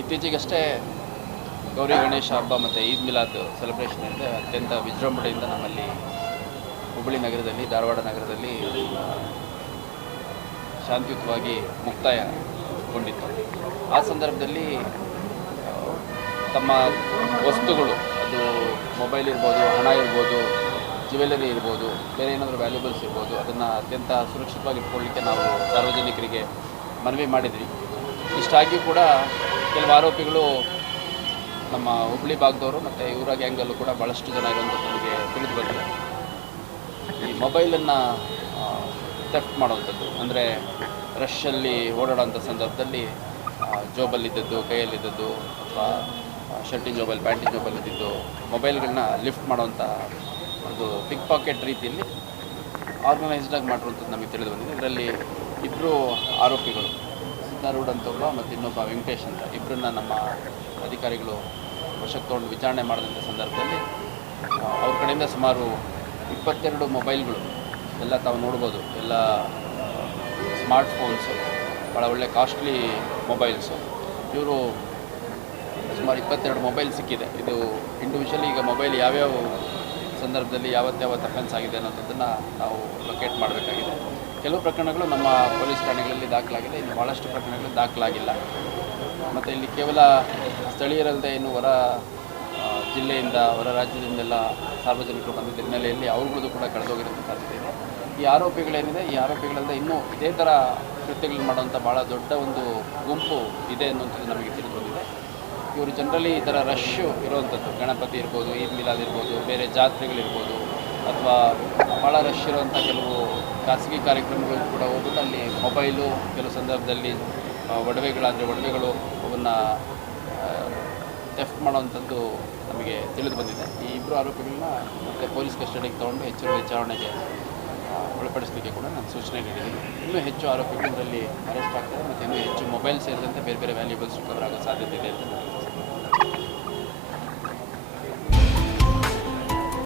ಇತ್ತೀಚೆಗಷ್ಟೇ ಗೌರಿ ಗಣೇಶ ಹಬ್ಬ ಮತ್ತು ಈದ್ ಮಿಲಾದ್ ಸೆಲೆಬ್ರೇಷನ್ ಇದೆ. ಅತ್ಯಂತ ವಿಜೃಂಭಣೆಯಿಂದ ನಮ್ಮಲ್ಲಿ ಹುಬ್ಬಳ್ಳಿ ನಗರದಲ್ಲಿ, ಧಾರವಾಡ ನಗರದಲ್ಲಿ ಶಾಂತಿಯುತವಾಗಿ ಮುಕ್ತಾಯಗೊಂಡಿತ್ತು. ಆ ಸಂದರ್ಭದಲ್ಲಿ ತಮ್ಮ ವಸ್ತುಗಳು, ಅದು ಮೊಬೈಲ್ ಇರ್ಬೋದು, ಹಣ ಇರ್ಬೋದು, ಜ್ಯುವೆಲರಿ ಇರ್ಬೋದು, ಬೇರೆ ಏನಾದರೂ ವ್ಯಾಲ್ಯೂಬಲ್ಸ್ ಇರ್ಬೋದು, ಅದನ್ನು ಅತ್ಯಂತ ಸುರಕ್ಷಿತವಾಗಿ ಇಟ್ಕೊಳ್ಳಿಕ್ಕೆ ನಾವು ಸಾರ್ವಜನಿಕರಿಗೆ ಮನವಿ ಮಾಡಿದ್ವಿ. ಇಷ್ಟಾಗಿಯೂ ಕೂಡ ಕೆಲವು ಆರೋಪಿಗಳು ನಮ್ಮ ಹುಬ್ಳಿ ಭಾಗದವರು ಮತ್ತು ಇವರ ಗ್ಯಾಂಗಲ್ಲೂ ಕೂಡ ಭಾಳಷ್ಟು ಜನ ಇರುವಂಥದ್ದು ನಮಗೆ ತಿಳಿದು ಬಂದಿದೆ. ಈ ಮೊಬೈಲನ್ನು ಥೆಫ್ಟ್ ಮಾಡುವಂಥದ್ದು, ಅಂದರೆ ರಷ್ಯಲ್ಲಿ ಓಡಾಡೋಂಥ ಸಂದರ್ಭದಲ್ಲಿ ಜೋಬಲ್ಲಿದ್ದದ್ದು, ಕೈಯಲ್ಲಿದ್ದದ್ದು, ಅಥವಾ ಶರ್ಟಿನ ಜೋಬಲ್ ಪ್ಯಾಂಟಿನ ಜೋಬಲ್ ಇದ್ದಿದ್ದು ಮೊಬೈಲ್ಗಳನ್ನ ಲಿಫ್ಟ್ ಮಾಡುವಂಥ ಒಂದು ಪಿಕ್ ಪಾಕೆಟ್ ರೀತಿಯಲ್ಲಿ ಆರ್ಗನೈಸ್ಡಾಗಿ ಮಾಡಿರುವಂಥದ್ದು ನಮಗೆ ತಿಳಿದು ಬಂದಿದೆ. ಇದರಲ್ಲಿ ಇಬ್ಬರು ಆರೋಪಿಗಳು ಸಿದ್ದಾರೂಢ್ ಅಂತ ಒಬ್ಬ ಮತ್ತು ಇನ್ನೊಬ್ಬ ವೆಂಕಟೇಶ್ ಅಂತ ಇಬ್ಬರನ್ನ ನಮ್ಮ ಅಧಿಕಾರಿಗಳು ವಶಕ್ಕೆ ತಗೊಂಡು ವಿಚಾರಣೆ ಮಾಡಿದಂಥ ಸಂದರ್ಭದಲ್ಲಿ ಅವ್ರ ಕಡೆಯಿಂದ ಸುಮಾರು ಇಪ್ಪತ್ತೆರಡು ಮೊಬೈಲ್ಗಳು ಎಲ್ಲ ತಾವು ನೋಡ್ಬೋದು. ಎಲ್ಲ ಸ್ಮಾರ್ಟ್ ಫೋನ್ಸು ಭಾಳ ಒಳ್ಳೆ ಕಾಸ್ಟ್ಲಿ ಮೊಬೈಲ್ಸು. ಇವರು ಸುಮಾರು ಇಪ್ಪತ್ತೆರಡು ಮೊಬೈಲ್ ಸಿಕ್ಕಿದೆ. ಇದು ಇಂಡಿವಿಜುವಲಿ ಈಗ ಮೊಬೈಲ್ ಯಾವ್ಯಾವ ಸಂದರ್ಭದಲ್ಲಿ ಯಾವತ್ತಾವತ್ತು ಅಫೆನ್ಸ್ ಆಗಿದೆ ಅನ್ನೋದನ್ನು ನಾವು ಲೊಕೇಟ್ ಮಾಡಬೇಕಾಗಿದೆ. ಕೆಲವು ಪ್ರಕರಣಗಳು ನಮ್ಮ ಪೊಲೀಸ್ ಠಾಣೆಗಳಲ್ಲಿ ದಾಖಲಾಗಿದೆ. ಇನ್ನು ಭಾಳಷ್ಟು ಪ್ರಕರಣಗಳು ದಾಖಲಾಗಿಲ್ಲ. ಮತ್ತು ಇಲ್ಲಿ ಕೇವಲ ಸ್ಥಳೀಯರಲ್ಲದೆ ಇನ್ನು ಹೊರ ಜಿಲ್ಲೆಯಿಂದ, ಹೊರ ರಾಜ್ಯದಿಂದೆಲ್ಲ ಸಾರ್ವಜನಿಕರು ಬಂದಿದ್ದ ಹಿನ್ನೆಲೆಯಲ್ಲಿ ಅವ್ರುಗಳದ್ದು ಕೂಡ ಕಳೆದೋಗಿರುವಂಥ ಸಾಧ್ಯತೆ ಇದೆ. ಈ ಆರೋಪಿಗಳೇನಿದೆ, ಈ ಆರೋಪಿಗಳಲ್ಲದೆ ಇನ್ನೂ ಇದೇ ಥರ ಕೃತ್ಯಗಳನ್ನು ಮಾಡುವಂಥ ಭಾಳ ದೊಡ್ಡ ಒಂದು ಗುಂಪು ಇದೆ ಅನ್ನುವಂಥದ್ದು ನಮಗೆ ತಿಳಿದು ಬಂದಿದೆ ಇವರು ಜನರಲಿ ಈ ಥರ ರಶ್ಶು ಇರುವಂಥದ್ದು. ಗಣಪತಿ ಇರ್ಬೋದು, ಈದ್ ಮಿಲಾದ್ ಇರ್ಬೋದು, ಬೇರೆ ಜಾತ್ರೆಗಳಿರ್ಬೋದು ಅಥವಾ ಭಾಳ ರಶ್ ಇರುವಂಥ ಕೆಲವು ಖಾಸಗಿ ಕಾರ್ಯಕ್ರಮಗಳು ಕೂಡ ಹೋಗ್ಬಿಟ್ಟು ಅಲ್ಲಿ ಮೊಬೈಲು ಕೆಲವು ಸಂದರ್ಭದಲ್ಲಿ ಒಡವೆಗಳಾದರೆ ಒಡವೆಗಳು ಅವನ್ನು ಥೆಫ್ಟ್ ಮಾಡೋವಂಥದ್ದು ನಮಗೆ ತಿಳಿದು ಬಂದಿದೆ. ಈ ಇಬ್ಬರು ಆರೋಪಿಗಳನ್ನ ಮತ್ತೆ ಪೊಲೀಸ್ ಕಸ್ಟಡಿಗೆ ತೊಗೊಂಡು ಹೆಚ್ಚಿನ ವಿಚಾರಣೆಗೆ ಒಳಪಡಿಸಲಿಕ್ಕೆ ಕೂಡ ನಾನು ಸೂಚನೆ ನೀಡಿದ್ದೀನಿ. ಇನ್ನೂ ಹೆಚ್ಚು ಆರೋಪಿಗಳು ಇದರಲ್ಲಿ ಅರೆಸ್ಟ್ ಆಗ್ತಾರೆ, ಮತ್ತು ಇನ್ನೂ ಹೆಚ್ಚು ಮೊಬೈಲ್ ಸೇರಿದಂತೆ ಬೇರೆ ಬೇರೆ ವ್ಯಾಲ್ಯೂಬಲ್ಸ್ ರಿಕವರ್ ಆಗೋ ಸಾಧ್ಯತೆ ಇದೆ ಅಂತ